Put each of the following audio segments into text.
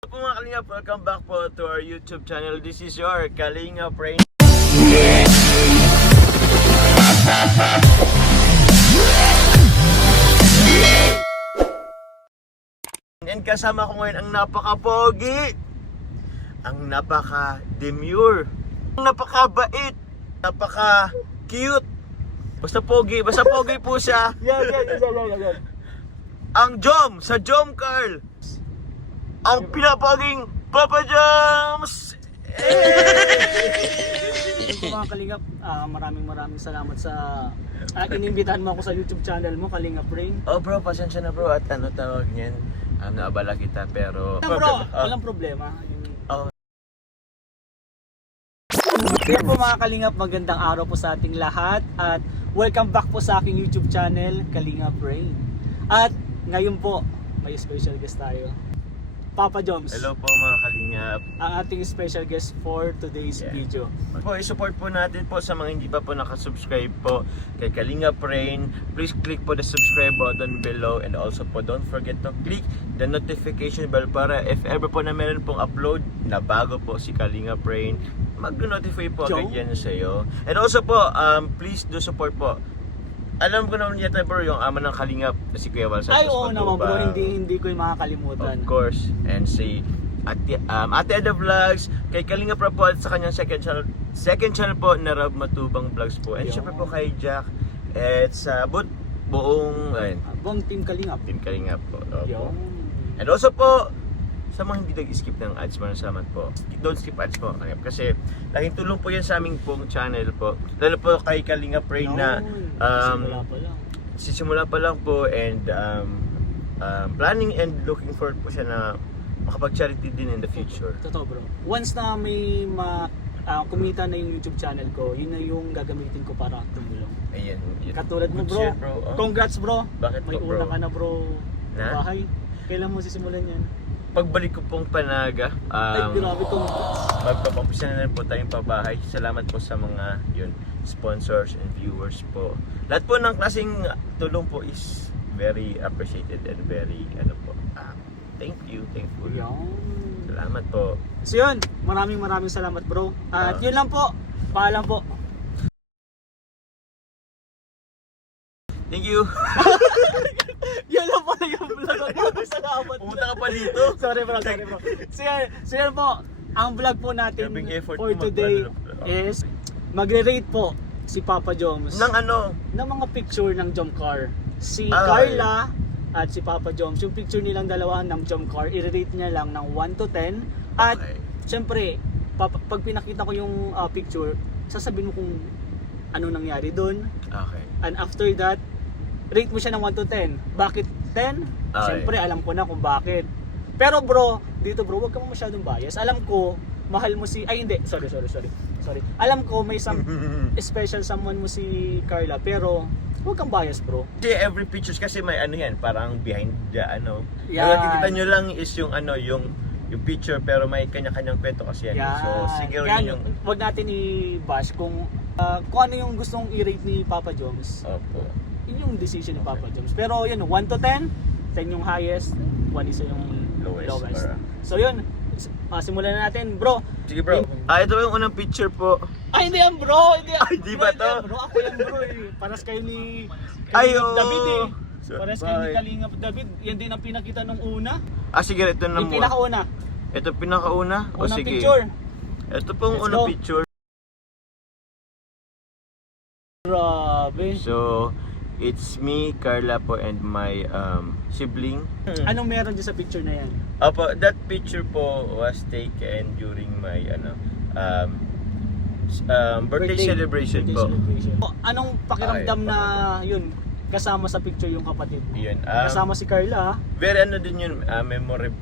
Po mga Kalingap, welcome back po to our YouTube channel. This is your Kalingap Rain. And kasama ko ngayon ang napaka-pogi, ang napaka-demure, ang napaka-bait, napaka-cute. Basta pogi po siya. Yan. Ang Jom, sa Jom Carl. Ang pinapaging Papa Joms! Ito mga Kalingap, maraming salamat sa inimbitahan mo ako sa YouTube channel mo, Kalingap Rain. Oh bro, pasensya na bro at ano tawag niyan. Naabala kita pero... Bro, walang problema. Oh. Kaya po mga Kalingap, magandang araw po sa ating lahat at welcome back po sa aking YouTube channel, Kalingap Rain. At ngayon po, may special guest tayo. Papa Joms. Hello po mga Kalingap. Ang ating special guest for today's video. Po, i-support po natin po sa mga hindi pa po nakasubscribe po kay Kalingap Rain. Please click po the subscribe button below and also po don't forget to click the notification bell para if ever po na meron pong upload na bago po si Kalingap Rain, mag-notify po agad yan sa iyo. And also po, please do support po. Alam ko naman yata bro, yung ama ng Kalingap na si Kuya Val Santos. Ay oo naman bro, hindi ko yung makakalimutan. Of course, and si Ate Eda Vlogs, kay Kalingap Rob po at sa kanyang second channel po na Rob Matubang Vlogs po. And syempre po kay Jack at sa buong Buong Team Kalingap. Team Kalingap po. Opo. Yo. And also po, sa mga hindi nag-skip ng ads, maraming salamat po. Don't skip ads po. Kaya laking tulong po yan sa aming pong channel po. Lalo po kay Kalingap Rain na sisimula pa lang po and planning and looking forward po siya na makapag-charity din in the future. Totoo bro. Once na may kumita na yung YouTube channel ko, yun na yung gagamitin ko para tumulong. Ayan. Katulad mo Good bro. share, bro. Oh. Congrats bro. Bakit May po, bro? una ka na bro. Na? Bahay. Kailan mo sisimulan yan? Pagbalik ko pong Panaga, Ay grabe to. magpapapisa na po tayong pabahay. Salamat po sa mga sponsors and viewers po. Lahat po ng klaseng tulong po is very appreciated and very thankful. Yan. Salamat po. So yun, maraming salamat bro. At yun lang po. Paalam po. Thank you. Yan lang po yung vlog ko. Salamat. Pumunta ka pa dito. Sorry bro. So yan po, ang vlog po natin Grabing effort for mo today mag-ano. is magre-rate po si Papa Joms Nang ano? ng mga picture ng Jomcar. Si Ah, Carla at si Papa Joms, yung picture nilang dalawa ng Jomcar, i-rate niya lang ng 1 to 10. At Okay. syempre, pag pinakita ko yung picture, sasabihin mo kung ano nangyari doon. Okay. And after that, rate mo siya ng 1 to 10. Bakit 10? Okay. Siyempre, alam ko na kung bakit. Pero bro, dito bro, huwag ka masyadong bias. Alam ko, mahal mo si... Ay, hindi. Sorry. Alam ko, may some special someone mo si Carla. Pero, huwag kang bias bro. Kasi every pictures kasi may ano yan, parang behind the ano. Yan. Yung nakikita nyo lang is yung yung picture pero may kanya-kanyang kwento kasi yan. Yan. So siguro Kaya, yun yung... huwag natin i-bash kung ano yung gustong i-rate ni Papa Joms. Opo. Yun yung decision ni Papa Joms. Pero yun, 1 to 10, 10 yung highest, 1 is yung lowest. Para- So yun, simulan na natin bro. Sige bro. Ito yung unang picture po. Ay, hindi yan bro! Hindi yan. Ay, di ba Hindi to? yan, bro, ako yan bro eh. Paras kayo ni Ay, Kalingap oo. David eh. So, Paras kayo ni bye. Kalingap David. Yan din ang pinakita nung una. Sige, ito na Yung mo. pinakauna. Ito pinakauna. O Unang sige. picture. Ito pong Let's unang go. picture. Grabe. So, it's me, Carla po, and my sibling. Anong meron dyan sa picture na yan? Opo, that picture po was taken during my birthday celebration po. Anong pakiramdam Ay, na yun, kasama sa picture yung kapatid mo? Yun. Kasama si Carla. Very din yun,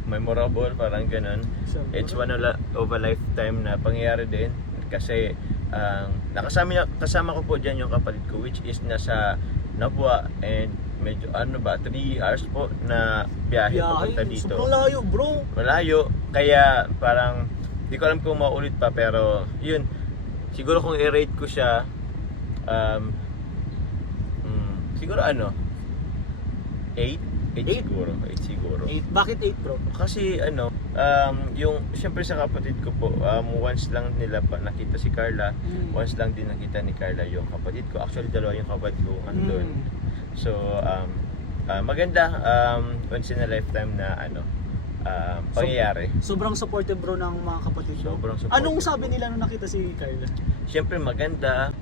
memorable, parang ganun. So, It's one of a lifetime na pangyayari din. Kasi kasama ko po dyan yung kapatid ko, which is nasa Nabua, and medyo 3 hours po na biyahe papunta dito. Sobrang layo bro. Malayo, kaya parang di ko alam kung maulit pa, pero yun, siguro kung i-rate ko siya siguro 8 Eight? siguro. 8 siguro. 8. Bakit 8 bro? Kasi ano, yung siyempre sa kapatid ko po, once lang nila pa nakita si Carla, once lang din nakita ni Carla yung kapatid ko. Actually, dalawa yung kapatid ko andun. So, maganda, once in a lifetime na ano, pangyayari. Sobrang supportive bro ng mga kapatid mo. Sobrang supportive. Anong sabi nila nung nakita si Carla? Siyempre maganda.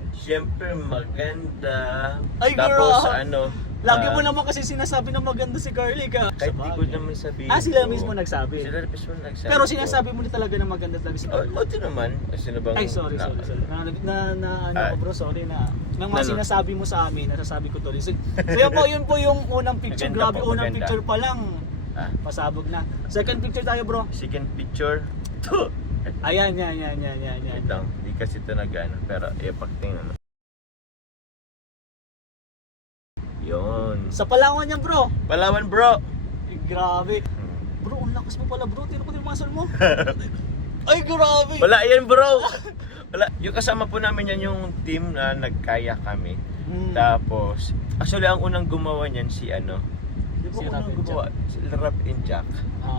Ay, Tapos girl! ano, Lagi mo naman kasi sinasabi na maganda si Carly ka. kahit di ko naman sabihin. Sila ko. mismo nagsabi. Sila mismo nagsabi. Pero ko. sinasabi mo na talaga na maganda talaga si Carly. Ito naman. Sino bang... Ay, sorry. Ano ko bro, sorry na. Nang mga sinasabi mo sa amin, nasasabi ko tuloy. So yun po yung unang picture. Maganda Grabe, po, unang maganda. picture pa lang. Ah, Pasabog na. Second picture tayo bro. second picture. Ayan, yan. Wait lang. Hindi kasi ito nag-ano. Pero ipagtingnan. Yun. Sa Palawan yan bro. Palawan bro. Grabe. Bro, ang lakas mo pala bro. Tino ko din yung muscle mo. Ay, grabe. Wala yan bro. Wala. Yung kasama po namin yan yung team na nagkaya kami. Tapos, actually ang unang gumawa niyan si ano. Di ba Si unang Rap gumawa? Si Rap and Jack.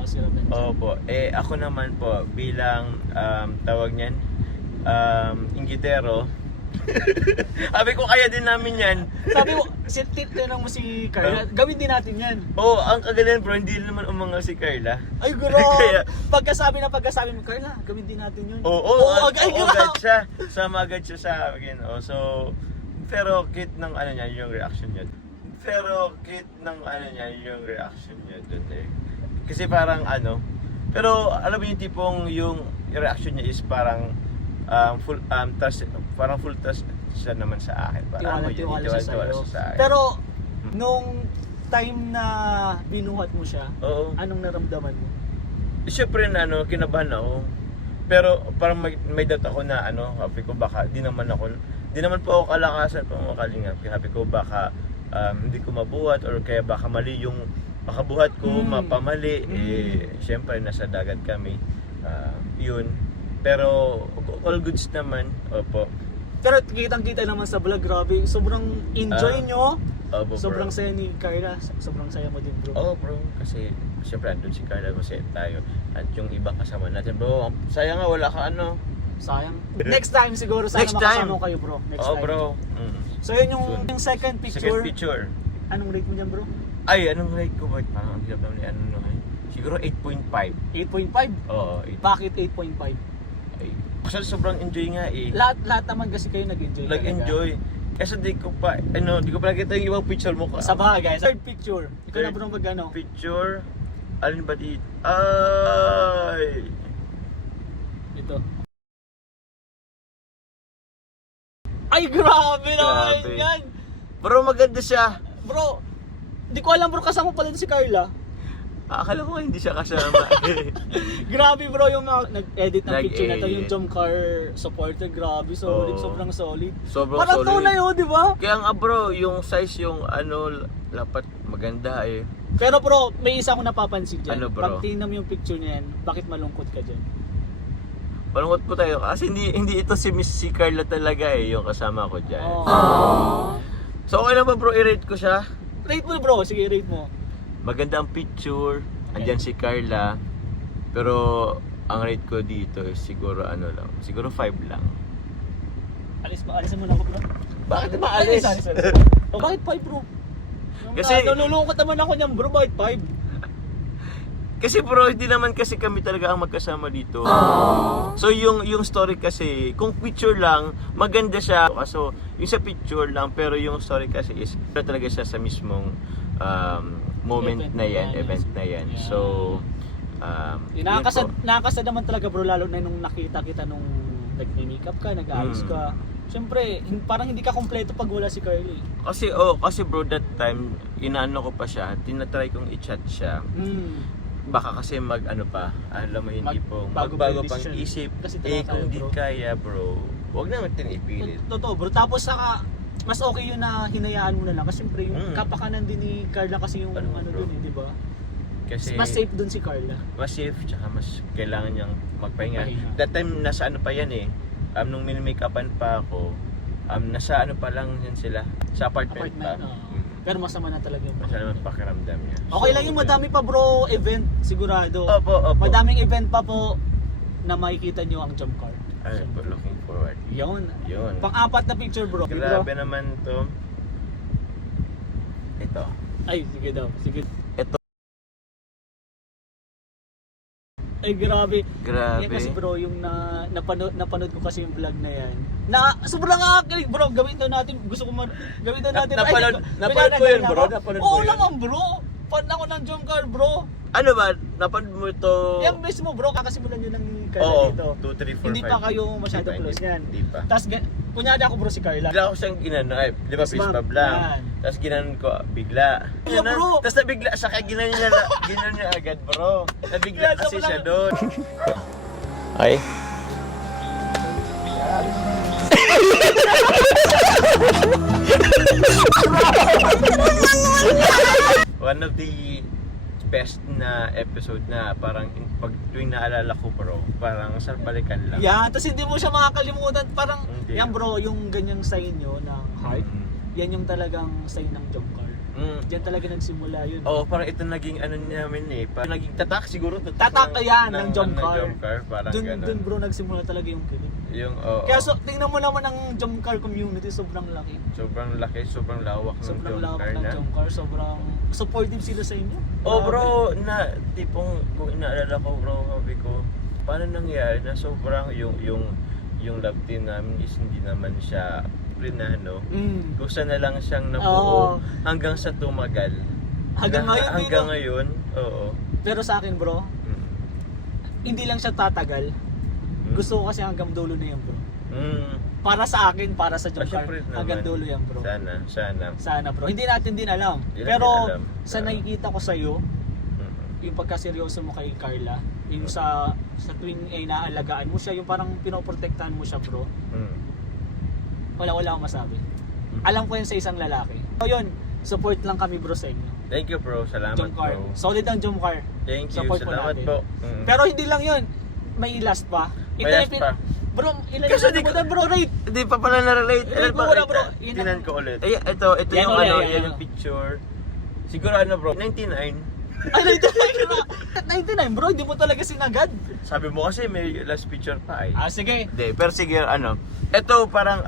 Si Raven. Opo. Ako naman po bilang tawag niyan inggitero. Sabi ko kaya din namin yan. Sabi mo, tinanong mo si Carla, gawin din natin yan. Oo, ang kagaling bro, hindi naman umangal si Carla. Ay, grabe. Kaya- pagkasabi mo, Carla, gawin din natin yun. Oo, ay, agad grabe. siya. Sama agad siya sa akin. So, pero cute ng ano niya, yung reaction niya. Dun eh. Kasi parang ano, pero alam mo yung tipong yung reaction niya is parang parang full trust siya naman sa akin. Parang Tiwala siya sa'yo. sa akin. Pero, nung time na binuhat mo siya, Oo. anong naramdaman mo? Siyempre na ano, kinabahan ako. Pero parang may doubt ako na ano, sabi ko baka di naman po ako kalakasan pa mga kalingap. Sabi ko baka hindi ko mabuhat or kaya baka mali yung makabuhat ko, mapamali. Siyempre nasa dagat kami. Yun. Pero all goods naman. Opo. Pero kitang-kita naman sa vlog, grabe. Sobrang enjoy nyo. Opo, Sobrang bro. saya ni Carla. Sobrang saya mo din bro. Oo bro, kasi siyempre andun si Carla, masaya tayo. At yung ibang kasama natin, bro, sayang nga wala ka ano. Sayang. Next time siguro sana Next time. makasama kayo bro. Next Oo time. bro. So yun yung second Second picture. picture. Anong rate mo dyan bro? Ay, anong rate ko ba? Parang ang hirap naman ano no. Siguro 8.5. 8.5. Oo, Bakit 8.5? Kasi sobrang enjoy nga eh. Lahat naman kasi kayo nag-enjoy. Nag-enjoy. Kasi di ko pa nakita yung ibang picture mo ka. Sa bagay. Third picture. Ikaw na Third bro mag-ano? Picture. Alin ba dito? Ay! Ito. Ay, grabe naman Grabe. yan! Bro, maganda siya. Bro, di ko alam bro, kasama pala si Carla. Akala ko nga hindi siya kasama. Grabe bro, yung mga nag-edit ng picture na to, yung Nag-edit. Jomcar supporter, grabe, solid, Oo. sobrang solid. Sobrang Parang solid. tunay oh, di ba? Kaya nga bro, yung size yung ano, dapat maganda eh. Pero bro, may isa akong napapansin dyan. Ano, bro? Pag tingnan mo yung picture niyan, bakit malungkot ka dyan? Palungot po tayo kasi hindi ito si Miss si Carla talaga eh, yung kasama ko diyan. Oh. So okay lang ba bro, i-rate ko siya? Rate mo bro, sige rate mo. Maganda ang picture, andyan si Carla. Pero ang rate ko dito is siguro ano lang, siguro 5 lang. Alisin mo na ako bro. Bakit ba alis? Sorry. Oh, bakit 5 bro? Kasi- nalulungkot naman ako niyan bro, bakit 5? Kasi bro, hindi naman kasi kami talaga ang magkasama dito. So yung story kasi, kung picture lang, maganda siya. So yung sa picture lang, pero yung story kasi is talaga siya sa mismong moment Event na yan, na yan, event na yan. yeah. So yun po. Nakakasad naman talaga bro, lalo na nung nakita kita nung nag-makeup ka, nag-ayos ka. Siyempre, parang hindi ka kompleto pag wala si Carly. Kasi bro, that time, inaano ko pa siya, tinatry kong i-chat siya. Baka kasi alam mo hindi po, Magbago magbago pa yung pang decision. isip. Kasi talaga Kung tayo, di bro. kaya bro, huwag naman ipilit. Totoo bro. Tapos saka, mas okay yun na hinayaan mo na lang. Kasi siyempre, yung kapakanan din ni Carla kasi yung Ano, ano bro? dun di ba? Kasi Mas safe dun si Carla. mas safe, tsaka mas kailangan niyang magpahinga. Magpahinga. That time, nasa ano pa yan eh, nung minimake-upan pa ako, nasa ano pa lang yan sila, sa apartment pa. Oo. Pero masama na talaga yung Masama naman pakiramdam niya. Okay lang yung madami pa bro event sigurado. Opo. Madaming event pa po na makikita nyo ang jump car. Ay, po, looking forward. Yun. Yun. Pang-apat na picture bro. Grabe naman to. Ito. Ay, sige daw. Sige. Ito. Ay, grabe. Grabe. Yan kasi bro, yung napanood ko kasi yung vlog na yan. Sobrang nakakakilig bro. Gawin daw natin. Gusto ko gawin daw natin. Napanood ko yun bro. Napanood ko Oo yun. naman bro. Fan ako ng jump car bro. Ano ba? Napanood mo ito? Yan mismo bro, kakasimulan nyo ng Carla Oo, dito. 2, 3, 4, 5. Hindi pa kayo masyado close yan. Hindi pa. Tapos, kunyari ako bro si Carla. Bigla ko siyang ginano, ay, di ba Fist fist bump, bump lang. yan. Tapos ginanon ko, bigla. Yeah, bro. Tapos nabigla siya, kaya ginanon niya agad bro. Nabigla Yeah, kasi sobrang- siya doon. Ay. One of the best na episode na parang pag tuwing naalala ko bro, parang sarap balikan lang. Yan, tapos hindi mo siya makakalimutan. Parang, Hindi. yan bro, yung ganyang sign nyo ng heart, yan yung talagang sign ng jump car. Diyan talaga nagsimula yun. Oh, parang ito naging ano namin eh. Parang naging tatak siguro. Tatak yan ng jump car. Jump car, parang ganun. Dun bro, nagsimula talaga yung kilig. Yung, oo. Kaya tingnan mo naman ang jump car community, sobrang laki. Sobrang laki, sobrang lawak ng Sobrang jump lawak car ng na. jump car, sobrang supportive sila sa inyo. Oh Grabe. bro, na tipong kung inaalala ko bro, sabi ko, paano nangyari na sobrang yung love team namin is hindi naman siya plinano. Gusto na lang siyang nabuo Oo. hanggang sa tumagal. Hanggang ngayon, Hanggang dito. ngayon, oo. Pero sa akin bro, Mm. hindi lang siya tatagal. Gusto ko kasi hanggang dulo na yan bro. Mm. Para sa akin, para sa jump car, Syempre hanggang naman. dulo yan bro. Sana. Sana bro. Hindi natin din alam. Hindi Pero natin alam. sa nakikita ko sa iyo, Mm. yung pagkaseryoso mo kay Carla, yung sa tuwing ay naalagaan mo siya, yung parang pinoprotektahan mo siya bro. Mm. Wala akong masabi. Alam ko yan sa isang lalaki. So yun, support lang kami bro sa inyo. Thank you bro, salamat Jump car. bro. Solid ang jump car. Thank you, Support po salamat natin. po. Mm. Pero hindi lang yun. May last pa. May last pa. Bro, ilan Kasi yung di- nabutan bro, rate? Hindi pa pala na-relate. Relate mo wala, bro. Yun Tinan ang- ko ulit. Ay, ito Yan yung ulit, ano, yan. yan yung picture. Siguro ano bro, 99. Ay, 99 bro, hindi mo talaga sinagad. Sabi mo kasi may last picture pa ay. Sige. Hindi, pero sige ano. Ito parang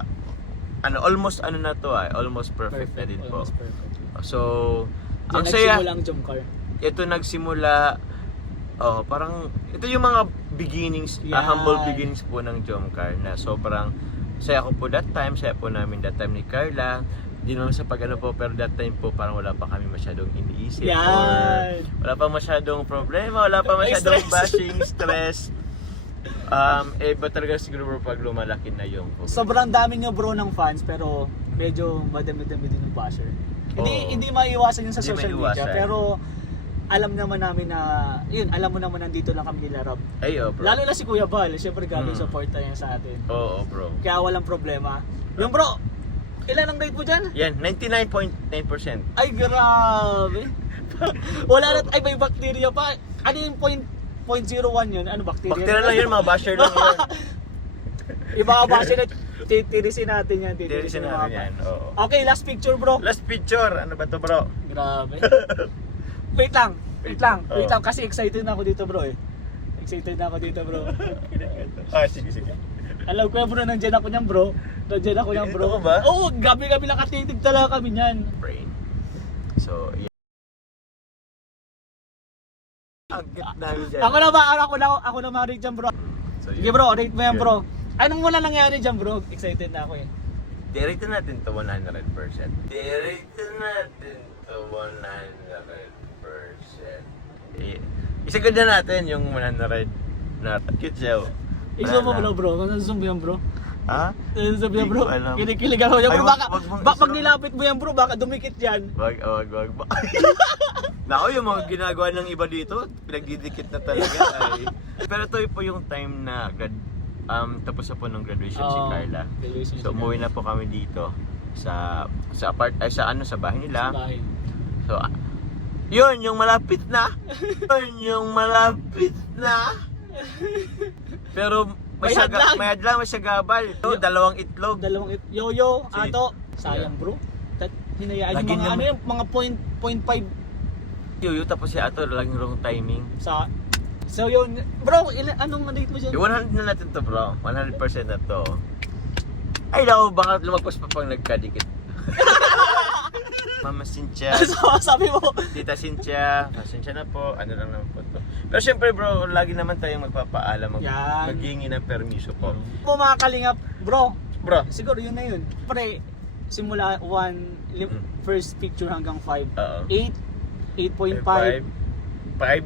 almost ano na to ay, almost perfect na din po. Almost perfect. So, Diyan ang saya. nagsimula ang jump car. Ito nagsimula parang ito yung mga beginnings, Yan. humble beginnings po ng jump car na sobrang saya ko po that time, saya po namin that time ni Carla. Di naman sa pag ano po, pero that time po parang wala pa kami masyadong iniisip Yan. or wala pa masyadong problema, wala pa masyadong Stress. bashing, stress. Ba talaga siguro bro pag lumalaki na yung Sobrang dami nga bro ng fans pero medyo madami-dami din yung basher. Oo. Hindi maiiwasan yun sa Hindi social media maiiwasan. pero alam naman namin na yun, alam mo naman nandito lang kami nila Rob. Ay, bro. Lalo na si Kuya Bal, syempre grabe Mm. support niya sa atin. Oo, bro. Kaya walang problema. Yung bro, ilan ang rate mo dyan? Yan, 99.9%. Ay grabe. Wala na, ay may bacteria pa. Ano yung 0.01 yun? Ano bacteria? Bacteria lang yun, mga basher lang yun. Iba ka basher na titirisin natin yan. Tirisin yung namin mga yan, oo. Okay, last picture bro. Last picture, ano ba to bro? Grabe. Wait lang. Oo. Kasi excited na ako dito bro eh. Excited na ako dito bro. Sige. Alam ko bro, nandiyan ako niyan bro. Nandiyan ako niyan bro. Ito ka ba? Oo, gabi-gabi nakatitig talaga kami niyan. Brain. So, yan. Ang cute namin dyan. Ako na ma-rate dyan bro. So, Sige bro, rate mo yan bro. Anong muna nangyari dyan bro? Excited na ako eh. Direct natin to 100%. Direct natin to 100%. Isagad na natin yung 100 na cute siya. Iso mo bro, kung zoom yan bro. Ha? Zoom yan bro. Hindi ko alam. Kinikilig ako yan Ay, bro. wag- Baka, wag mong pag iso. nilapit mo yan bro, baka dumikit yan. Wag. Nako, yung mga ginagawa ng iba dito, pinagdidikit na talaga ay. Pero ito po yung time na tapos na po ng graduation si Carla. So umuwi na po kami dito sa bahay nila. Sa bahay. So yun yung malapit na. Pero May hadlang. may sagabal. So, dalawang itlog. Yoyo, Si- ato. Sayang bro. hinayaan Lagi yung mga naman- ano yung mga 0.5 Yuyo, tapos si Ato, laging wrong timing. sa. So yun, bro, anong mandate mo dyan? 100 na natin to bro, 100% na to. Ay daw, baka lumagpas pa pang nagkadikit. Mama Cynthia, So, sabi mo, Tita Cynthia, pasensya na po, ano lang naman po to. Pero syempre bro, lagi naman tayong magpapaalam, Yan. maghihingi ng permiso po. po mga kalingap, bro, Bro, siguro yun na yun. Pre, simula 1, first picture hanggang 5. oo. 8, 8.5, 5,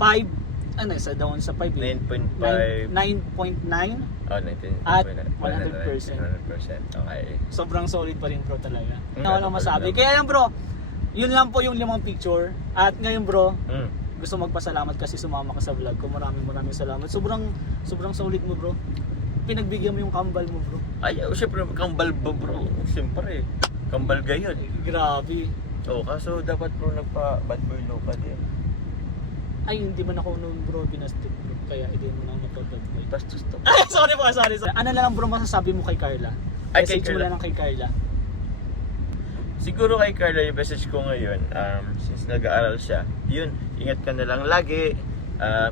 5, ano, isa down sa 5 eh. 9.5, 9.9, oh, 19, At 100%. 100%. Okay. sobrang solid pa rin bro talaga. Mm, Wala ano masabi. pa rin Kaya yan bro, yun lang po yung 5 picture. At ngayon bro, Mm. gusto magpasalamat kasi sumama ka sa vlog ko. Maraming salamat. Sobrang solid mo bro. Pinagbigyan mo yung kambal mo bro. Ay, syempre, kambal ba bro? Siyempre, kambal gayon. Grabe. Oo, kaso dapat bro nagpa-bad boy low ka din. Ay, hindi man ako noon bro binastik bro. Kaya hindi mo na ako napapagpay. Bastos to. Ay, sorry po, sorry. Ano na lang bro masasabi mo kay Carla? Ay, kay Message mo Carla. na lang kay Carla. Siguro kay Carla yung message ko ngayon, since nag-aaral siya, yun, ingat ka na lang lagi.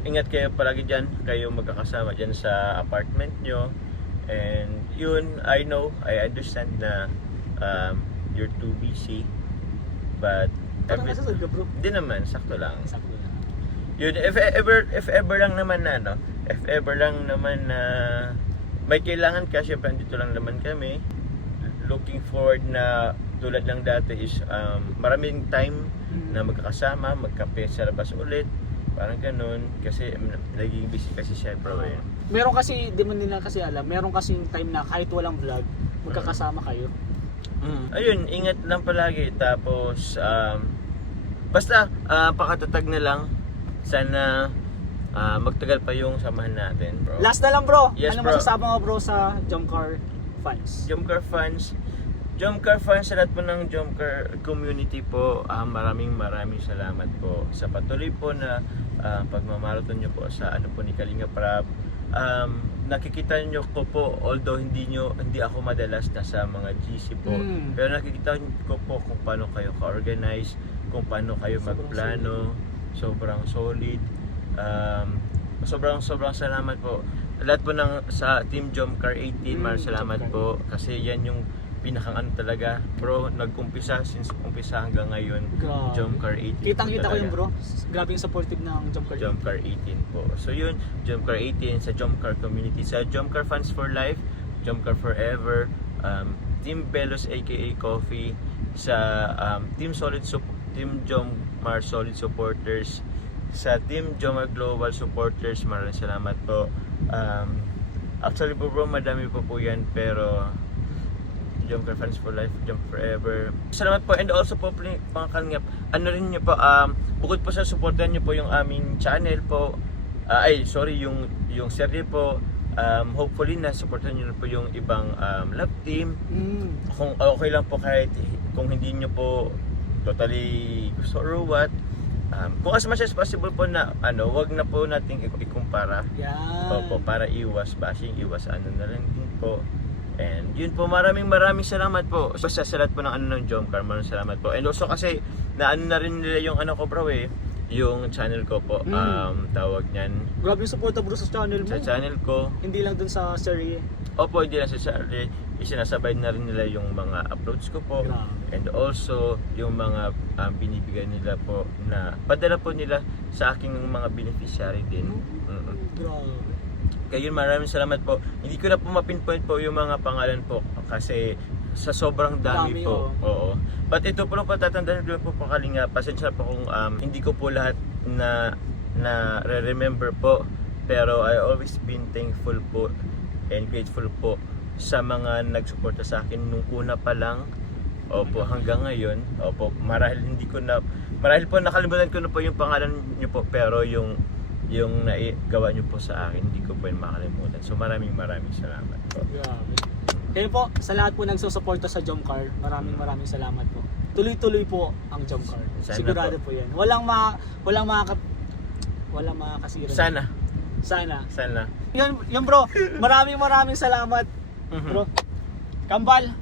Ingat kayo palagi dyan, kayo magkakasama dyan sa apartment nyo. And yun, I know, I understand na you're too busy. But, Parang nasasad ka bro. hindi naman, sakto lang. Sakto na. Yun, if ever lang naman na, no? If ever lang naman na may kailangan ka, syempre andito lang naman kami. Looking forward na tulad ng dati is maraming time na magkakasama, magkape sa labas ulit. Parang ganun. Kasi naging busy kasi siya, bro. Eh. Meron kasi, di mo nila kasi alam, meron kasing time na kahit walang vlog, magkakasama kayo. Ayun, ingat lang palagi. Tapos, basta, pakatatag na lang. Sana magtagal pa yung samahan natin, bro. Last na lang bro, Yes, ano bro. masasabi mo bro sa Jomcar fans? Jomcar fans, sa lahat po ng Jomcar community po, maraming salamat po sa patuloy po na pagmamarathon nyo po sa ano po ni Kalinga Prab. Nakikita nyo ko po, although hindi ako madalas nasa mga GC po, pero nakikita ko po kung paano kayo ka-organize, kung paano kayo magplano, sobrang solid. Sobrang salamat po. Lahat po ng sa Team Jomcar 18, maraming salamat po kasi yan yung pinakang ano talaga, bro, nag-umpisa since umpisa hanggang ngayon. Grabe. Jomcar 18. Kitang-kita ko talaga. yun bro. Grabe yung supportive ng Jomcar. Jomcar 18 po. So yun, Jomcar 18 sa Jomcar community, sa Jomcar Fans for Life, Jomcar Forever, Team Belos aka Coffee, sa Team Jomar Solid Supporters, sa Team Jomar Global Supporters, maraming salamat po. Actually po bro, madami po yan, pero Jomcar Fans for Life, Jomcar Forever. Salamat po, and also po mga kalingap, ano rin nyo po, bukod po sa supportan nyo po yung aming channel po, yung serye po, hopefully na supportan nyo po yung ibang love team. Kung okay lang po kahit kung hindi nyo po totally gusto or what, kung as much as possible po na wag na po nating ikumpara. Yan. Opo, para iwas bashing, iwas ano na lang din po. And yun po, maraming salamat po. So sa lahat po ng ng Jomcar, maraming salamat po. And also kasi na rin nila yung ko bro yung channel ko po, tawag niyan. Grabe yung support bro sa channel mo. Sa channel ko, Hindi lang dun sa serie. opo, hindi lang sa sarili, isinasabay na rin nila yung mga uploads ko po. Grabe. And also, yung mga binibigay nila po na padala po nila sa aking mga beneficiary din. Grabe. Kaya yun, maraming salamat po. Hindi ko na po mapinpoint po yung mga pangalan po kasi sa sobrang dami Dami, po. Oo. But ito po lang po, tatandaan ko po Kalinga, pasensya po kung hindi ko po lahat na re-remember po. Pero I always been thankful po and grateful po sa mga nagsuporta sa akin nung una pa lang. Opo, hanggang ngayon. Opo, marahil po nakalimutan ko na po yung pangalan niyo po, pero yung nagawa niyo po sa akin, hindi ko po yung makalimutan. So maraming salamat po. Grabe. Kayo po, sa lahat po nagsusuporta sa Jomcar, maraming salamat po. Tuloy-tuloy po ang Jomcar. Sana Sigurado po 'yan. Walang makakasira. Sana. Yun bro, maraming salamat. Bro. Kambal.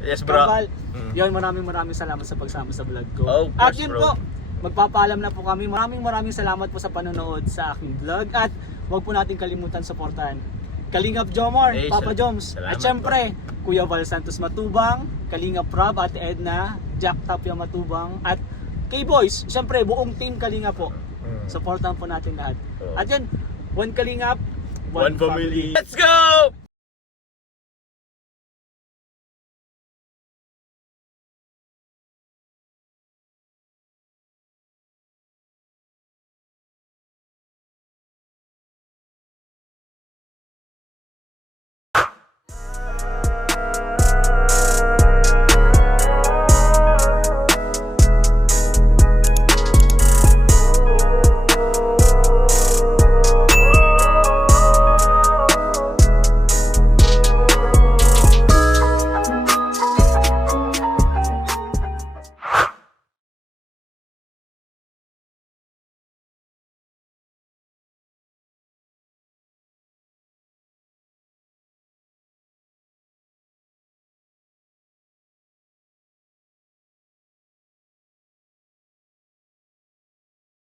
Yes, bro. Kambal. Mm. Yun, maraming salamat sa pagsama sa vlog ko. Oh, of At course, yun bro. po, magpapaalam na po kami. Maraming salamat po sa panonood sa aking vlog. At huwag po natin kalimutan supportahan Kalingap Jomar, Hey, Papa Joms. salamat, At syempre, Kuya Val Santos Matubang, Kalingap Rob, Ate Edna, Jack Tapia Matubang, at K-Boys. Syempre, buong team Kalingap po. Supportan po natin lahat. Oh. At yan, one Kalingap, One family. Let's go!